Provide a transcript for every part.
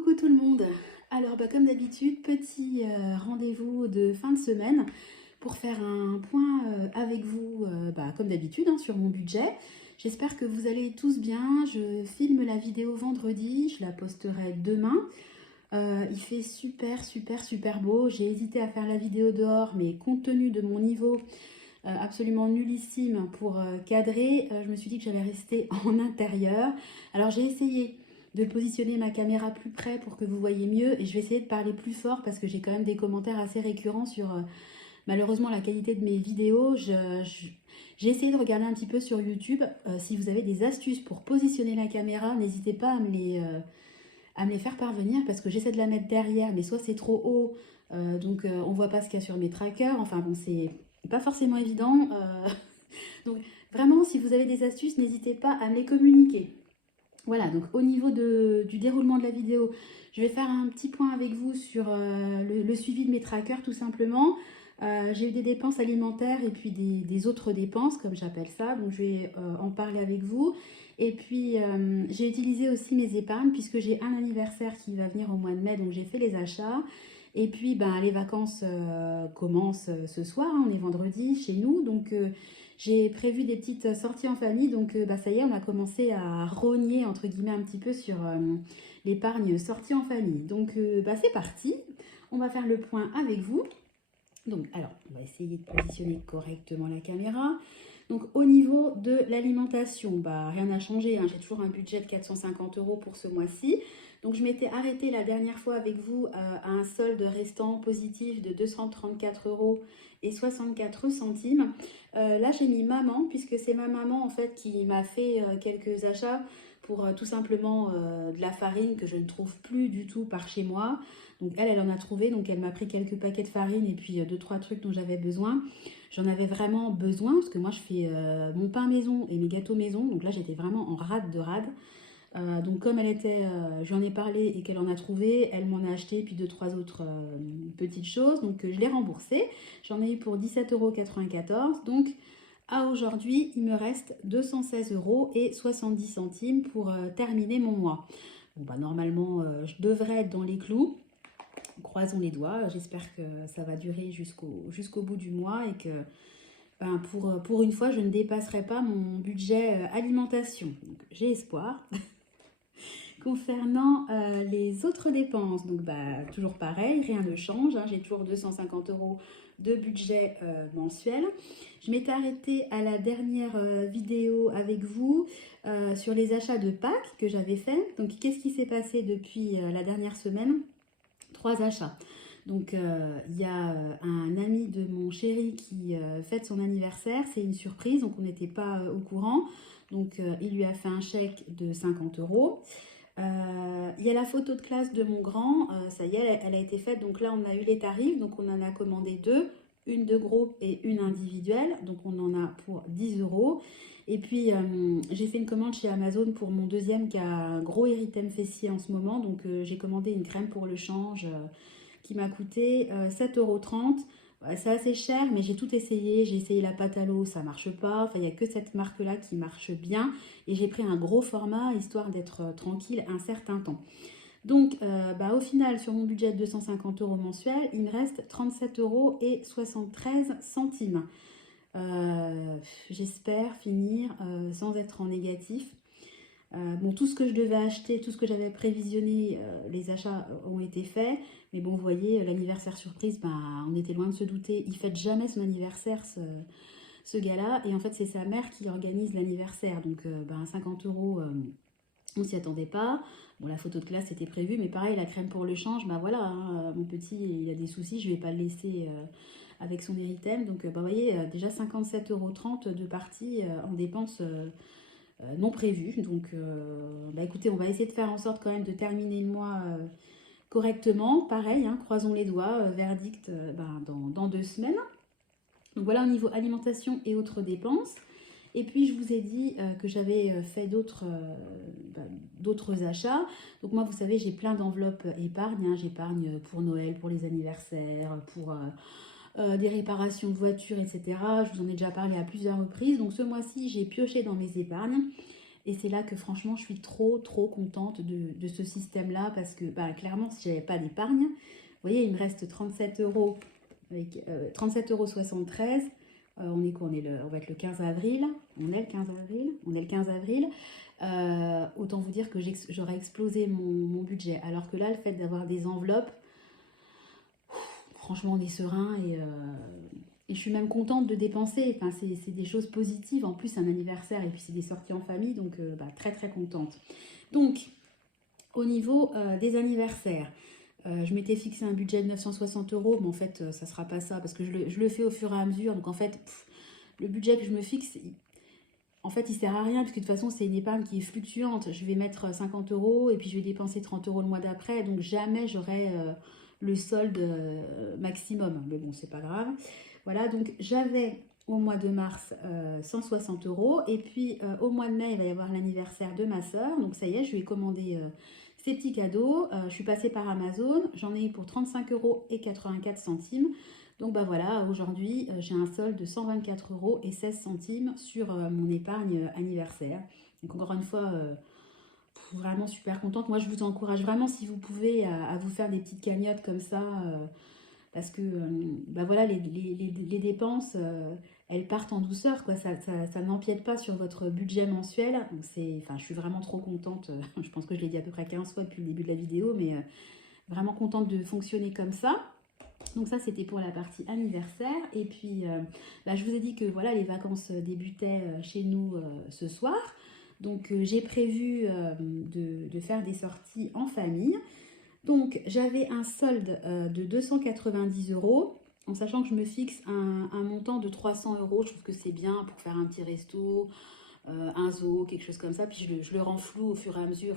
Coucou tout le monde. Alors comme d'habitude, petit rendez-vous de fin de semaine pour faire un point avec vous comme d'habitude sur mon budget. J'espère que vous allez tous bien. Je filme la vidéo vendredi, je la posterai demain. Il fait super beau. J'ai hésité à faire la vidéo dehors, mais compte tenu de mon niveau absolument nullissime pour cadrer, je me suis dit que j'allais rester en intérieur. Alors j'ai essayé de positionner ma caméra plus près pour que vous voyez mieux et je vais essayer de parler plus fort parce que j'ai quand même des commentaires assez récurrents sur malheureusement la qualité de mes vidéos. J'ai essayé de regarder un petit peu sur YouTube. Si vous avez des astuces pour positionner la caméra, n'hésitez pas à me les faire parvenir parce que j'essaie de la mettre derrière, mais soit c'est trop haut, donc on voit pas ce qu'il y a sur mes trackers. Enfin bon, c'est pas forcément évident. Donc vraiment, si vous avez des astuces, n'hésitez pas à me les communiquer. Voilà, donc au niveau du déroulement de la vidéo, je vais faire un petit point avec vous sur le suivi de mes trackers tout simplement. J'ai eu des dépenses alimentaires et puis des autres dépenses, comme j'appelle ça, donc je vais en parler avec vous. Et puis j'ai utilisé aussi mes épargnes puisque j'ai un anniversaire qui va venir au mois de mai, donc j'ai fait les achats. Et puis les vacances commencent ce soir, on est vendredi chez nous, donc j'ai prévu des petites sorties en famille, donc ça y est, on a commencé à rogner entre guillemets un petit peu sur l'épargne sortie en famille. Donc c'est parti, on va faire le point avec vous. Donc alors, on va essayer de positionner correctement la caméra. Donc au niveau de l'alimentation, rien n'a changé, j'ai toujours un budget de 450 € pour ce mois-ci. Donc je m'étais arrêtée la dernière fois avec vous à un solde restant positif de 234,64 €. Là j'ai mis maman, puisque c'est ma maman en fait qui m'a fait quelques achats pour tout simplement de la farine que je ne trouve plus du tout par chez moi. Donc elle en a trouvé, donc elle m'a pris quelques paquets de farine et puis 2-3 trucs dont j'avais besoin. J'en avais vraiment besoin parce que moi je fais mon pain maison et mes gâteaux maison. Donc là j'étais vraiment en rade de rade. Donc comme j'en ai parlé et qu'elle en a trouvé, elle m'en a acheté puis 2-3 autres petites choses. Donc je l'ai remboursé. J'en ai eu pour 17,94 €. Donc à aujourd'hui, il me reste 216,70 € pour terminer mon mois. Bon, normalement, je devrais être dans les clous. Croisons les doigts. J'espère que ça va durer jusqu'au bout du mois et que pour une fois, je ne dépasserai pas mon budget alimentation. J'ai espoir. Concernant les autres dépenses, donc toujours pareil, rien ne change. J'ai toujours 250 € de budget mensuel. Je m'étais arrêtée à la dernière vidéo avec vous sur les achats de Pâques que j'avais fait. Donc qu'est-ce qui s'est passé depuis la dernière semaine? 3 achats. Donc il y a un ami de mon chéri qui fête son anniversaire, c'est une surprise, donc on n'était pas au courant. Donc il lui a fait un chèque de 50 €. Il y a la photo de classe de mon grand, ça y est, elle a été faite, donc là on a eu les tarifs, donc on en a commandé 2, une de groupe et une individuelle, donc on en a pour 10 €. Et puis j'ai fait une commande chez Amazon pour mon deuxième qui a un gros érythème fessier en ce moment, donc j'ai commandé une crème pour le change qui m'a coûté 7,30 €. C'est assez cher, mais j'ai tout essayé. J'ai essayé la pâte à l'eau, ça marche pas. Enfin, il n'y a que cette marque-là qui marche bien. Et j'ai pris un gros format, histoire d'être tranquille un certain temps. Donc, au final, sur mon budget de 250 € mensuel, il me reste 37,73 €. J'espère finir sans être en négatif. Tout ce que je devais acheter, tout ce que j'avais prévisionné, les achats ont été faits. Mais bon, vous voyez, l'anniversaire surprise, on était loin de se douter. Il fête jamais son anniversaire, ce gars-là. Et en fait, c'est sa mère qui organise l'anniversaire. Donc, 50 €, on s'y attendait pas. Bon, la photo de classe était prévue, mais pareil, la crème pour le change, voilà, mon petit, il a des soucis, je vais pas le laisser avec son érythème. Donc, vous voyez, déjà 57,30 € de partie en dépenses non prévues. Donc, écoutez, on va essayer de faire en sorte quand même de terminer le mois correctement. Pareil, croisons les doigts, verdict dans 2 semaines. Donc voilà au niveau alimentation et autres dépenses. Et puis je vous ai dit que j'avais fait d'autres achats. Donc moi, vous savez, j'ai plein d'enveloppes épargne. J'épargne pour Noël, pour les anniversaires, pour des réparations de voitures, etc. Je vous en ai déjà parlé à plusieurs reprises. Donc ce mois-ci, j'ai pioché dans mes épargnes. Et c'est là que franchement, je suis trop contente de ce système-là parce que bah, clairement, si j'avais pas d'épargne, vous voyez, il me reste 37 euros avec 37,73 €. On est quoi? On va être le 15 avril. On est le 15 avril. On est le 15 avril. Autant vous dire que j'aurais explosé mon budget. Alors que là, le fait d'avoir des enveloppes, franchement, on est serein et je suis même contente de dépenser. Enfin, c'est des choses positives. En plus, c'est un anniversaire et puis c'est des sorties en famille. Donc, bah, très contente. Donc, au niveau des anniversaires, je m'étais fixé un budget de 960 €, mais en fait, ça ne sera pas ça parce que je le fais au fur et à mesure. Donc, en fait, le budget que je me fixe, en fait, il sert à rien parce que de toute façon, c'est une épargne qui est fluctuante. Je vais mettre 50 € et puis je vais dépenser 30 € le mois d'après. Donc, jamais j'aurai le solde maximum. Mais bon, c'est pas grave. Voilà, donc j'avais au mois de mars 160 € et puis au mois de mai, il va y avoir l'anniversaire de ma soeur. Donc, ça y est, je lui ai commandé ces petits cadeaux. Je suis passée par Amazon. J'en ai eu pour 35,84 €. Donc bah voilà, aujourd'hui j'ai un solde de 124,16 € sur mon épargne anniversaire. Donc encore une fois, vraiment super contente. Moi je vous encourage vraiment si vous pouvez à vous faire des petites cagnottes comme ça. Parce que bah voilà, les dépenses, elles partent en douceur, quoi. Ça n'empiète pas sur votre budget mensuel. Donc enfin, je suis vraiment trop contente. Je pense que je l'ai dit à peu près 15 fois depuis le début de la vidéo, mais vraiment contente de fonctionner comme ça. Donc ça, c'était pour la partie anniversaire. Et puis, bah, je vous ai dit que voilà, les vacances débutaient chez nous ce soir. Donc, j'ai prévu de faire des sorties en famille. Donc, j'avais un solde de 290 €, en sachant que je me fixe un montant de 300 €. Je trouve que c'est bien pour faire un petit resto, un zoo, quelque chose comme ça. Puis, je le renfloue au fur et à mesure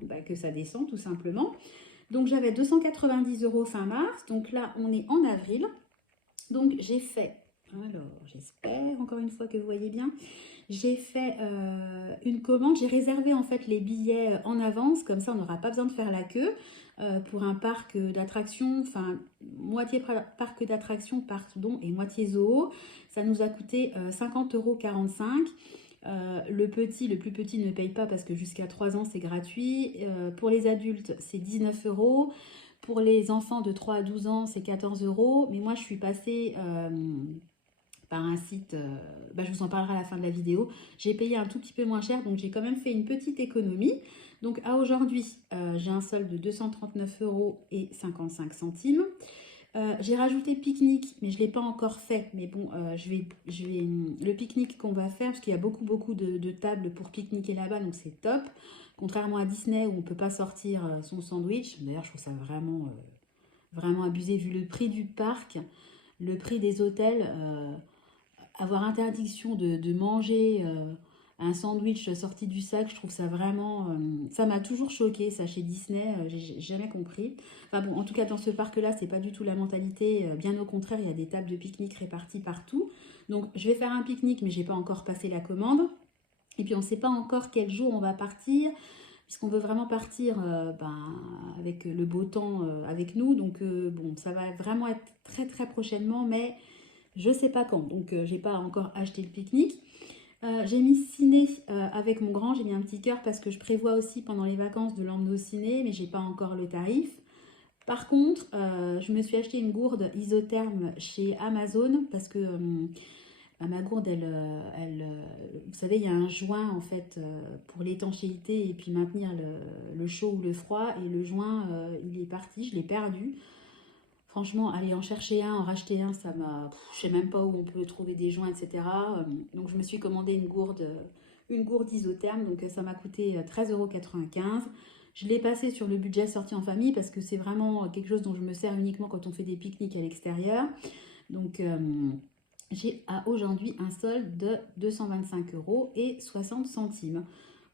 bah, que ça descend, tout simplement. Donc j'avais 290 € fin mars, donc là on est en avril. Donc j'ai fait, alors j'espère encore une fois que vous voyez bien, j'ai fait une commande, j'ai réservé en fait les billets en avance, comme ça on n'aura pas besoin de faire la queue pour un parc d'attractions, enfin moitié parc d'attractions pardon et moitié zoo. Ça nous a coûté 50,45 €. Le plus petit ne paye pas parce que jusqu'à 3 ans c'est gratuit. Pour les adultes c'est 19 €. Pour les enfants de 3 à 12 ans c'est 14 €. Mais moi je suis passée par un site, bah, je vous en parlerai à la fin de la vidéo. J'ai payé un tout petit peu moins cher, donc j'ai quand même fait une petite économie. Donc à aujourd'hui j'ai un solde de 239,55 €. J'ai rajouté pique-nique, mais je ne l'ai pas encore fait. Mais bon, le pique-nique qu'on va faire, parce qu'il y a beaucoup de tables pour pique-niquer là-bas, donc c'est top. Contrairement à Disney où on ne peut pas sortir son sandwich. D'ailleurs, je trouve ça vraiment abusé vu le prix du parc, le prix des hôtels. Avoir interdiction de manger un sandwich sorti du sac, je trouve ça vraiment... ça m'a toujours choqué ça, chez Disney, j'ai jamais compris. Enfin bon, en tout cas, dans ce parc-là, c'est pas du tout la mentalité. Bien au contraire, il y a des tables de pique-nique réparties partout. Donc, je vais faire un pique-nique, mais j'ai pas encore passé la commande. Et puis, on sait pas encore quel jour on va partir, puisqu'on veut vraiment partir avec le beau temps avec nous. Donc, bon, ça va vraiment être très prochainement, mais... je sais pas quand, donc j'ai pas encore acheté le pique-nique. J'ai mis ciné avec mon grand, j'ai mis un petit cœur parce que je prévois aussi pendant les vacances de l'emmener au ciné, mais j'ai pas encore le tarif. Par contre, je me suis acheté une gourde isotherme chez Amazon parce que ma gourde, vous savez, il y a un joint en fait pour l'étanchéité et puis maintenir le chaud ou le froid, et le joint il est parti, je l'ai perdu. Franchement, aller en chercher un, en racheter un, ça m'a... Je sais même pas où on peut trouver des joints, etc. Donc je me suis commandé une gourde isotherme, donc ça m'a coûté 13,95 €. Je l'ai passé sur le budget sorti en famille parce que c'est vraiment quelque chose dont je me sers uniquement quand on fait des pique-niques à l'extérieur. Donc j'ai aujourd'hui un solde de 225,60 €.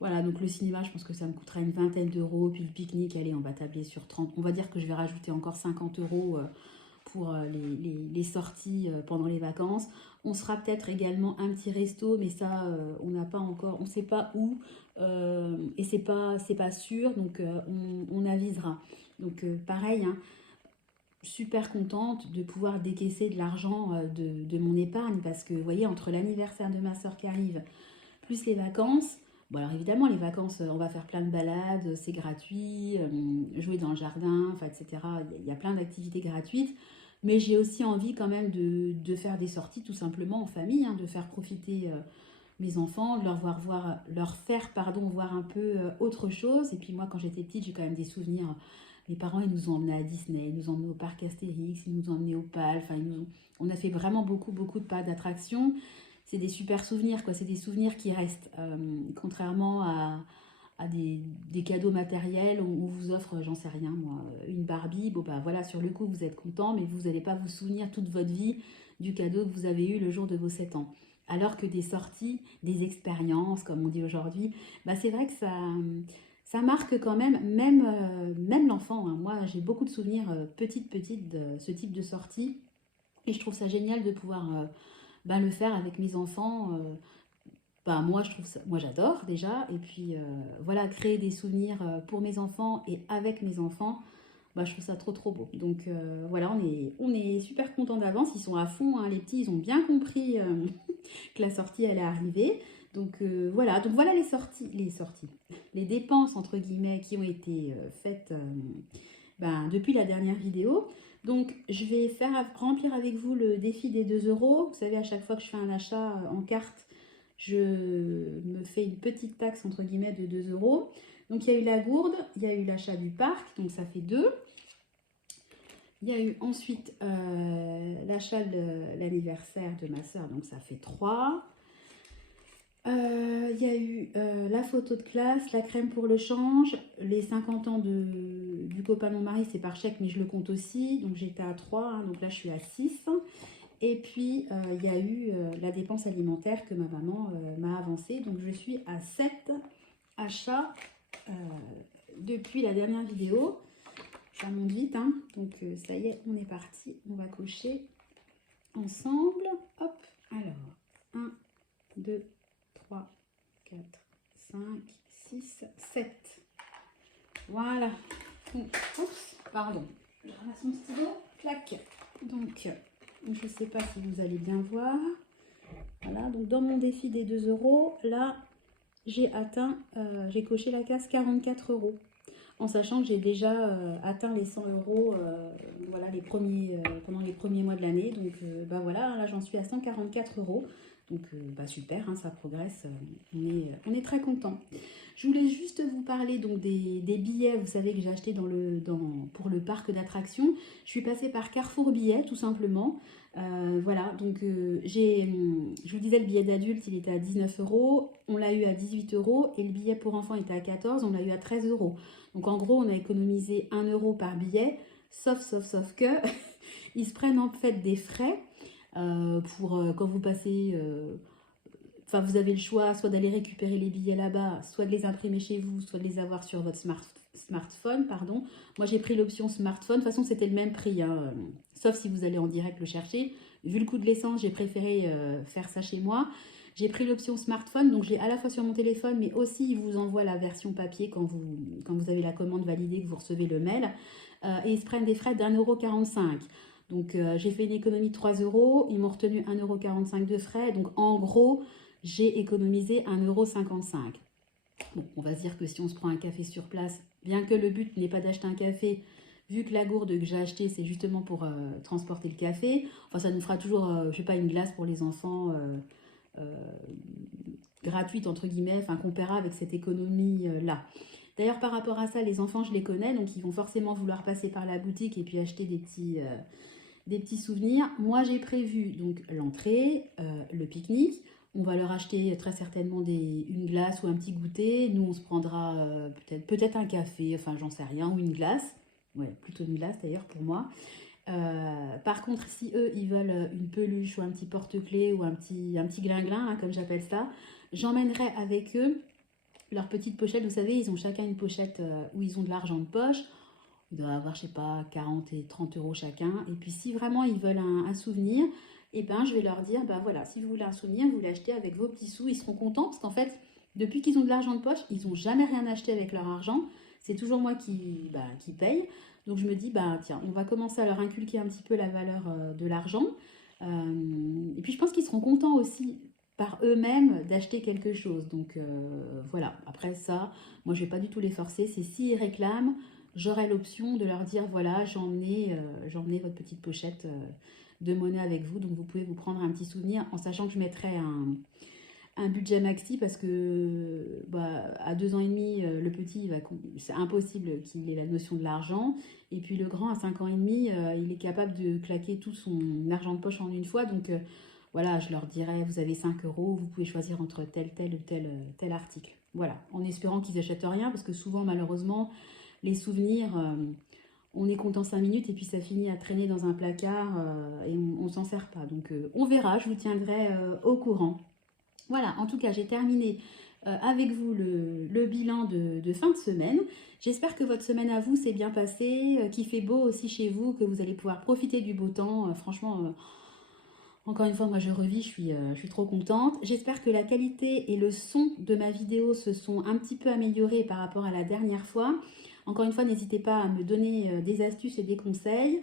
Voilà, donc le cinéma, je pense que ça me coûtera une vingtaine d'euros. Puis le pique-nique, allez, on va tabler sur 30. On va dire que je vais rajouter encore 50 € pour les sorties pendant les vacances. On sera peut-être également un petit resto, mais ça, on n'a pas encore, on ne sait pas où. Et c'est pas sûr, donc on avisera. Donc pareil, hein, super contente de pouvoir décaisser de l'argent de mon épargne parce que, vous voyez, entre l'anniversaire de ma soeur qui arrive, plus les vacances, Bon, alors évidemment, les vacances, on va faire plein de balades, c'est gratuit, jouer dans le jardin, enfin, etc. Il y a plein d'activités gratuites. Mais j'ai aussi envie quand même de faire des sorties tout simplement en famille, hein, de faire profiter mes enfants, de leur faire voir un peu autre chose. Et puis moi, quand j'étais petite, j'ai quand même des souvenirs. Mes parents, ils nous ont emmenés à Disney, ils nous ont emmenés au parc Astérix, ils nous ont emmenés au PAL. Enfin, on a fait vraiment beaucoup, beaucoup de parcs d'attractions. C'est des super souvenirs, quoi. C'est des souvenirs qui restent. Contrairement à des cadeaux matériels, on vous offre, j'en sais rien, moi, une Barbie. Bon, bah voilà, sur le coup, vous êtes content, mais vous n'allez pas vous souvenir toute votre vie du cadeau que vous avez eu le jour de vos 7 ans. Alors que des sorties, des expériences, comme on dit aujourd'hui, bah c'est vrai que ça marque quand même l'enfant, hein. Moi, j'ai beaucoup de souvenirs petite de ce type de sortie. Et je trouve ça génial de pouvoir le faire avec mes enfants. Bah, moi, moi j'adore déjà. Et puis voilà, créer des souvenirs pour mes enfants et avec mes enfants, bah, je trouve ça trop trop beau. Donc voilà, on est super contents d'avance. Ils sont à fond, hein, les petits, ils ont bien compris que la sortie allait arriver. Donc voilà les dépenses entre guillemets qui ont été faites depuis la dernière vidéo. Donc je vais remplir avec vous le défi des 2 euros. Vous savez, à chaque fois que je fais un achat en carte, je me fais une petite taxe entre guillemets de 2 euros. Donc il y a eu la gourde, il y a eu l'achat du parc, donc ça fait 2. Il y a eu ensuite l'achat de l'anniversaire de ma soeur, donc ça fait 3. Il y a eu la photo de classe, la crème pour le change, les 50 ans du copain de mon mari, c'est par chèque, mais je le compte aussi. Donc j'étais à 3, hein, donc là je suis à 6. Et puis il y a eu la dépense alimentaire que ma maman m'a avancée. Donc je suis à 7 achats depuis la dernière vidéo. Ça monte vite, hein. Donc ça y est, on est parti. On va cocher ensemble. Hop, alors 1, 2, 3, 4, 5, 6, 7. Voilà. Donc, oups, pardon. Je ramasse mon stylo. Clac. Donc, je ne sais pas si vous allez bien voir. Voilà. Donc, dans mon défi des 2 euros, là, j'ai coché la case 44 euros. En sachant que j'ai déjà atteint les 100 euros voilà, pendant les premiers mois de l'année. Donc voilà, là j'en suis à 144 euros. Donc super, hein, ça progresse, on est très content. Je voulais juste vous parler donc des billets, vous savez que j'ai acheté pour le parc d'attractions. Je suis passée par Carrefour Billets tout simplement. Voilà, donc je vous disais, le billet d'adulte il était à 19 euros, on l'a eu à 18 euros et le billet pour enfants était à 14, on l'a eu à 13 euros. Donc en gros, on a économisé 1 euro par billet, sauf que ils se prennent en fait des frais pour quand vous passez. Enfin, vous avez le choix soit d'aller récupérer les billets là-bas, soit de les imprimer chez vous, soit de les avoir sur votre smartphone, pardon. Moi, j'ai pris l'option smartphone. De toute façon, c'était le même prix, hein, sauf si vous allez en direct le chercher. Vu le coût de l'essence, j'ai préféré faire ça chez moi. J'ai pris l'option smartphone, donc je l'ai à la fois sur mon téléphone, mais aussi il vous envoie la version papier quand vous avez la commande validée, que vous recevez le mail. Et ils se prennent des frais d'1,45 €. Donc j'ai fait une économie de 3 euros, ils m'ont retenu 1,45 € de frais. Donc en gros, j'ai économisé 1,55 €. Bon, on va se dire que si on se prend un café sur place, bien que le but n'est pas d'acheter un café, vu que la gourde que j'ai achetée, c'est justement pour transporter le café, enfin ça nous fera toujours, je sais pas, une glace pour les enfants euh, gratuite entre guillemets, enfin qu'on paiera avec cette économie là. D'ailleurs par rapport à ça, les enfants je les connais, donc ils vont forcément vouloir passer par la boutique et puis acheter des petits souvenirs. Moi j'ai prévu donc l'entrée, le pique-nique. On va leur acheter très certainement une glace ou un petit goûter. Nous on se prendra peut-être un café, enfin j'en sais rien, ou une glace. Ouais, plutôt une glace d'ailleurs pour moi. Par contre, si eux, ils veulent une peluche ou un petit porte-clés ou un petit glinglin, hein, comme j'appelle ça, j'emmènerai avec eux leur petite pochette. Vous savez, ils ont chacun une pochette où ils ont de l'argent de poche. Ils doivent avoir, je sais pas, 40 et 30 euros chacun. Et puis, si vraiment ils veulent un souvenir, eh ben, je vais leur dire, ben voilà, si vous voulez un souvenir, vous l'achetez avec vos petits sous. Ils seront contents parce qu'en fait, depuis qu'ils ont de l'argent de poche, ils n'ont jamais rien acheté avec leur argent. C'est toujours moi qui paye. Donc je me dis, bah tiens, on va commencer à leur inculquer un petit peu la valeur de l'argent. Et puis je pense qu'ils seront contents aussi. par eux-mêmes d'acheter quelque chose. Donc voilà, après ça, moi je vais pas du tout les forcer. C'est s'ils réclament, j'aurai l'option de leur dire voilà, j'ai emmené votre petite pochette de monnaie avec vous, donc vous pouvez vous prendre un petit souvenir en sachant que je mettrai un budget maxi parce que bah, à 2 ans et demi, le petit, c'est impossible qu'il ait la notion de l'argent. Et puis le grand, à 5 ans et demi, il est capable de claquer tout son argent de poche en une fois. Donc voilà, je leur dirais, vous avez 5 euros, vous pouvez choisir entre tel ou tel article. Voilà, en espérant qu'ils n'achètent rien parce que souvent, malheureusement, les souvenirs, on est content 5 minutes et puis ça finit à traîner dans un placard et on ne s'en sert pas. Donc on verra, je vous tiendrai au courant. Voilà, en tout cas, j'ai terminé avec vous le bilan de fin de semaine. J'espère que votre semaine à vous s'est bien passée, qu'il fait beau aussi chez vous, que vous allez pouvoir profiter du beau temps. Franchement, encore une fois, moi je revis, je suis trop contente. J'espère que la qualité et le son de ma vidéo se sont un petit peu améliorés par rapport à la dernière fois. Encore une fois, n'hésitez pas à me donner des astuces et des conseils.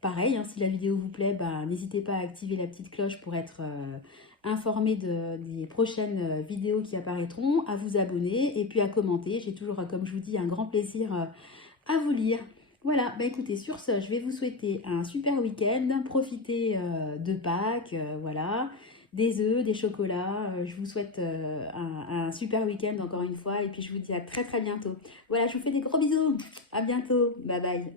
Pareil, hein, si la vidéo vous plaît, bah, n'hésitez pas à activer la petite cloche pour être informé des prochaines vidéos qui apparaîtront, à vous abonner et puis à commenter. J'ai toujours, comme je vous dis, un grand plaisir à vous lire. Voilà, bah écoutez, sur ce, je vais vous souhaiter un super week-end. Profitez de Pâques, voilà, des œufs, des chocolats. Je vous souhaite un super week-end encore une fois et puis je vous dis à très très bientôt. Voilà, je vous fais des gros bisous. À bientôt. Bye bye.